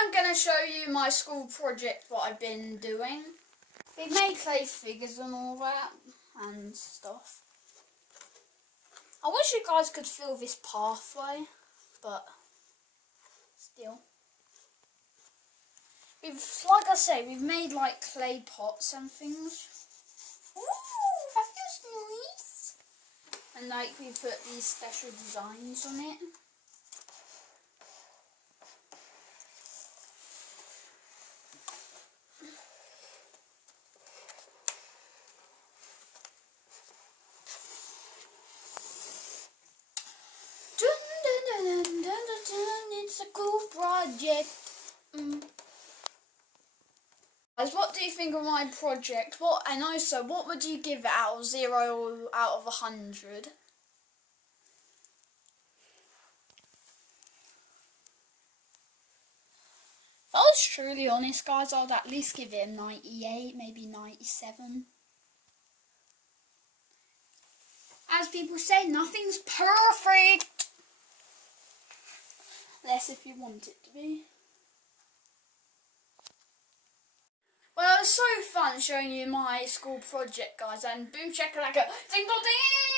I'm going to show you my school project, what I've been doing. We made clay figures and all that and stuff. I wish you guys could feel this pathway, but still. Like I say, we've made like clay pots and things. Ooh, that feels nice. And like we put these special designs on it. It's a cool project. Guys, what do you think of my project? And also, what would you give it out of 0 out of 100? If I was truly honest, guys, I'd at least give it a 98, maybe 97. As people say, nothing's perfect. Unless if you want it to be. Well, it was so fun showing you my school project, guys, and boom shakalaka, ding dong ding!